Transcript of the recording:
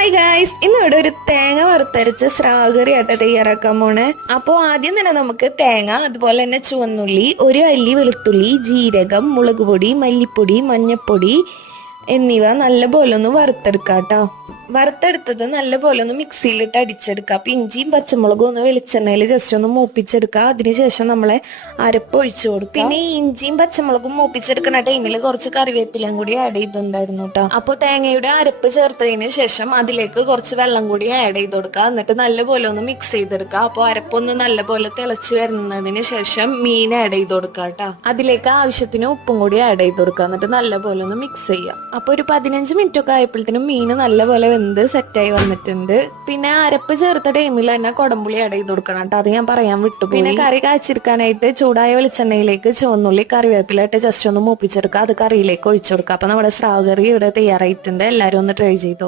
Hi guys, ഇന്നിവിടെ ഒരു തേങ്ങ വറുത്തരച്ച സ്രാഗറി ആയിട്ട് തയ്യാറാക്കാൻ പോണേ. അപ്പോൾ ആദ്യം തന്നെ നമുക്ക് തേങ്ങ, അതുപോലെ തന്നെ ചുവന്നുള്ളി, ഒരു അല്ലി വെളുത്തുള്ളി, ജീരകം, മുളക് പൊടി, മല്ലിപ്പൊടി, മഞ്ഞപ്പൊടി എന്നിവ നല്ലപോലെ ഒന്ന് വറുത്തെടുക്കാം കേട്ടോ. വറുത്തെടുത്തത് നല്ലപോലെ ഒന്ന് മിക്സിയിലിട്ട് അടിച്ചെടുക്കുക. അപ്പൊ ഇഞ്ചിയും പച്ചമുളകും ഒന്ന് വെളിച്ചെണ്ണയിൽ ജസ്റ്റ് ഒന്ന് മൂപ്പിച്ചെടുക്കുക. അതിനുശേഷം നമ്മളെ അരപ്പ് ഒഴിച്ചു കൊടുക്കുക. പിന്നെ ഈ ഇഞ്ചിയും പച്ചമുളകും മൂപ്പിച്ചെടുക്കുന്ന ടൈമിൽ കുറച്ച് കറിവേപ്പിലയും കൂടി ആഡ് ചെയ്തിട്ടുണ്ടായിരുന്നു കേട്ടോ. അപ്പോൾ തേങ്ങയുടെ അരപ്പ് ചേർത്തതിന് ശേഷം അതിലേക്ക് കുറച്ച് വെള്ളം കൂടി ആഡ് ചെയ്ത് കൊടുക്കുക. എന്നിട്ട് നല്ലപോലെ ഒന്ന് മിക്സ് ചെയ്തെടുക്കുക. അപ്പോൾ അരപ്പൊന്ന് നല്ലപോലെ തിളച്ച് വരുന്നതിന് ശേഷം മീൻ ആഡ് ചെയ്ത് കൊടുക്കുക കേട്ടോ. അതിലേക്ക് ആവശ്യത്തിന് ഉപ്പും കൂടി ആഡ് ചെയ്ത് കൊടുക്കുക. എന്നിട്ട് നല്ലപോലെ ഒന്ന് മിക്സ് ചെയ്യാം. അപ്പോൾ ഒരു 15 മിനിറ്റ് ഒക്കെ ആയപ്പോഴത്തേനും മീൻ നല്ലപോലെ വെന്ത് സെറ്റായി വന്നിട്ടുണ്ട്. പിന്നെ അരപ്പ് ചേർത്ത ടൈമിൽ തന്നെ കൊടമ്പുളി ആഡ് ചെയ്ത് കൊടുക്കണം കേട്ടോ. അത് ഞാൻ പറയാൻ വിട്ടുപോയി. പിന്നെ കറി കാച്ചിരിക്കാനായിട്ട് ചൂടായ വെളിച്ചെണ്ണയിലേക്ക് ചുവന്നുള്ളി കറിവേപ്പിലായിട്ട് ജസ്റ്റ് ഒന്ന് മൂപ്പിച്ചെടുക്കുക. അത് കറിയിലേക്ക് ഒഴിച്ചു കൊടുക്കുക. അപ്പൊ നമ്മുടെ സ്രാവ് കറി ഇവിടെ തയ്യാറായിട്ടുണ്ട്. എല്ലാവരും ഒന്ന് ട്രൈ ചെയ്തു.